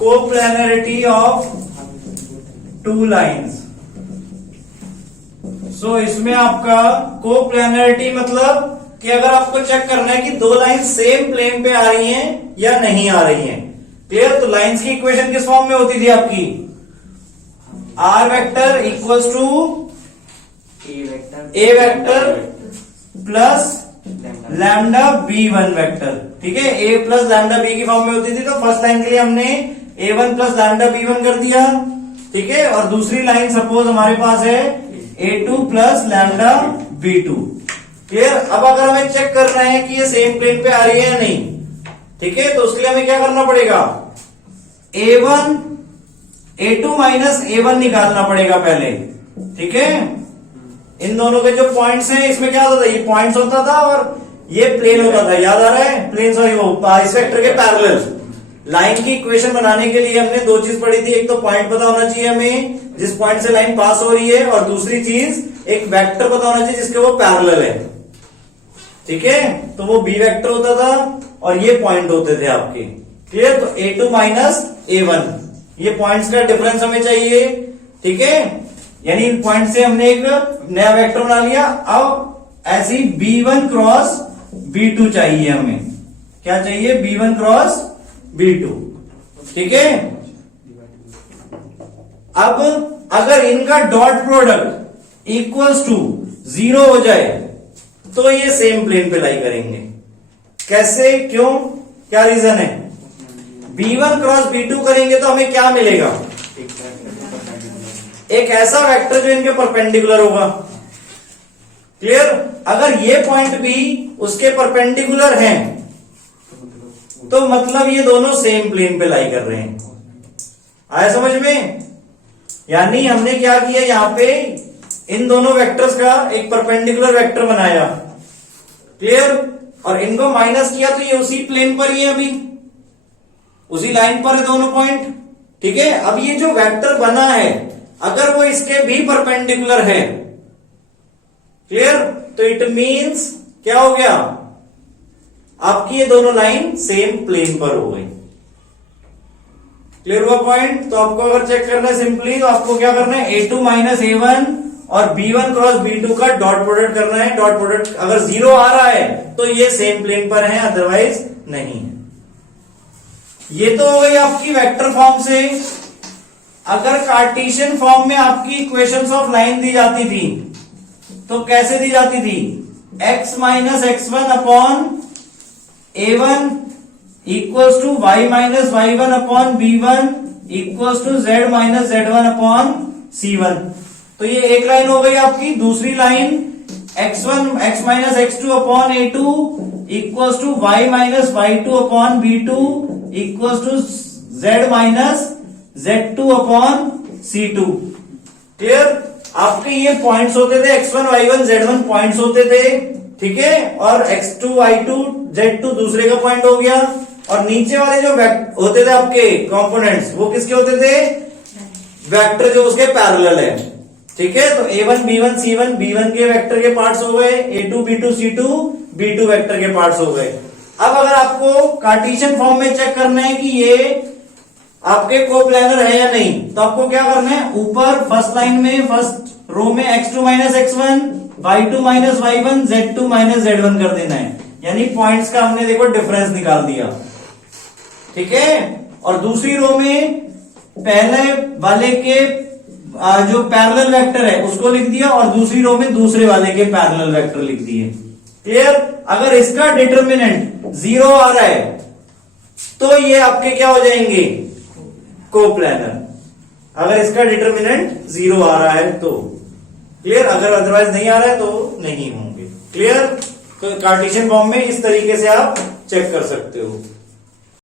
कोप्लैनरिटी of two lines. सो इसमें आपका कोप्लैनरिटी मतलब कि अगर आपको चेक करना है कि दो लाइन सेम प्लेन पे आ रही हैं या नहीं आ रही हैं। क्लियर? तो लाइंस की इक्वेशन किस फॉर्म में होती थी आपकी? R vector equals to A vector plus lambda b1 vector. ठीक है, ए प्लस लैम्डा बी की फॉर्म में होती थी। तो फर्स्ट लाइन के लिए हमने a1 प्लस लैम्डा b1 कर दिया। ठीक है, और दूसरी लाइन सपोज हमारे पास है a2 plus lambda b2। Clear? अब अगर हमें चेक करना है कि ये सेम प्लेन पे आ रही है या नहीं, ठीक है, तो उसके लिए हमें क्या करना पड़ेगा? a2 माइनस a1 निकालना पड़ेगा पहले। ठीक है, इन दोनों के जो पॉइंट्स हैं, इसमें क्या होता था? ये पॉइंट्स होता था और ये प्लेन होता था। याद आ रहा है? प्लेन, सॉरी, वो इस वेक्टर के पैरेलल। लाइन की इक्वेशन बनाने के लिए हमने दो चीज पढ़ी थी। एक तो पॉइंट पता होना चाहिए हमें जिस पॉइंट से लाइन पास हो रही है, और दूसरी चीज एक वेक्टर पता होना चाहिए जिसके वो पैरेलल है। ठीक है, तो वो बी वेक्टर होता था और ये पॉइंट होते थे आपके। क्लियर? तो a2 माइनस a1, ये पॉइंट्स का डिफरेंस हमें चाहिए। ठीक है, यानी इन पॉइंट से हमने एक नया वेक्टर बना लिया। अब ऐसी b1 क्रॉस b2 चाहिए हमें। क्या चाहिए? b1 cross b2। ठीक है, अब अगर इनका डॉट प्रोडक्ट इक्वल्स टू 0 हो जाए तो ये सेम प्लेन पे लाई करेंगे। कैसे? क्यों? क्या रीजन है? b1 क्रॉस b2 करेंगे तो हमें क्या मिलेगा? एक ऐसा वेक्टर जो इनके परपेंडिकुलर होगा। क्लियर? अगर ये पॉइंट भी उसके परपेंडिकुलर हैं तो मतलब ये दोनों सेम प्लेन पे लाई कर रहे हैं। आया समझ में? यानी हमने क्या किया, यहां पे इन दोनों वेक्टर्स का एक परपेंडिकुलर वेक्टर बनाया। क्लियर? और इनको माइनस किया तो ये उसी प्लेन पर ही है, अभी उसी लाइन पर है दोनों पॉइंट। ठीक है, अब ये जो वेक्टर बना है अगर वो इसके भी परपेंडिकुलर है, क्लियर, तो इट मींस क्या हो गया? आपकी ये दोनों लाइन सेम प्लेन पर हो गई। क्लियर हुआ पॉइंट? तो आपको अगर चेक करना है सिंपली, तो आपको क्या करना है? a2 माइनस a1 और b1 क्रॉस b2 का डॉट प्रोडक्ट करना है। डॉट प्रोडक्ट अगर 0 आ रहा है तो ये सेम प्लेन पर है, अदरवाइज नहीं है। ये तो हो गई आपकी वेक्टर फॉर्म से। अगर कार्टेशियन फॉर्म में आपकी इक्वेशंस ऑफ लाइन दी जाती थी तो कैसे दी जाती थी? x minus x1 upon a1 equals to y minus y1 upon b1 equals to z minus z1 upon c1। तो ये एक लाइन हो गई आपकी। दूसरी line x minus x2 upon a2 equals to y minus y2 upon b2 equals to z minus z2 upon c2। Clear? आपके ये points होते थे, x1 y1 z1 पॉइंट्स होते थे। ठीक है, और x2 y2 z2 दूसरे का पॉइंट हो गया। और नीचे वाले जो होते थे आपके कंपोनेंट्स, वो किसके होते थे? वेक्टर जो उसके पैरेलल है। ठीक है, तो a1 b1 c1 b1 के वेक्टर के पार्ट्स हो गए, a2 b2 c2 b2 vector के पार्ट्स हो गए। अब अगर आपको कार्टेशियन फॉर्म में चेक करना है कि ये आपके कोप्लैनर है या नहीं, तो आपको क्या करना है? ऊपर फर्स्ट लाइन में, फर्स्ट रो में x2 minus x1 y2 minus y1 z2 minus z1 कर देना है। यानी पॉइंट्स का हमने देखो डिफरेंस निकाल दिया। ठीक है, और दूसरी रो में पहले वाले के जो पैरेलल वेक्टर है उसको लिख दिया, और दूसरी रो में दूसरे वाले के पैरेलल वेक्टर लिख दिए। क्लियर? अगर इसका डिटर्मिनेंट 0 आ रहा है तो ये आपके क्या हो जाएंगे? कोप्लैनर। अगर इसका डिटर्मिनेंट 0 आ रहा है तो। क्लियर? अगर अदरवाइज नहीं आ रहा है तो नहीं होंगे। क्लियर? तो कार्टेशियन फॉर्म में इस तरीके से आप चेक कर सकते हो।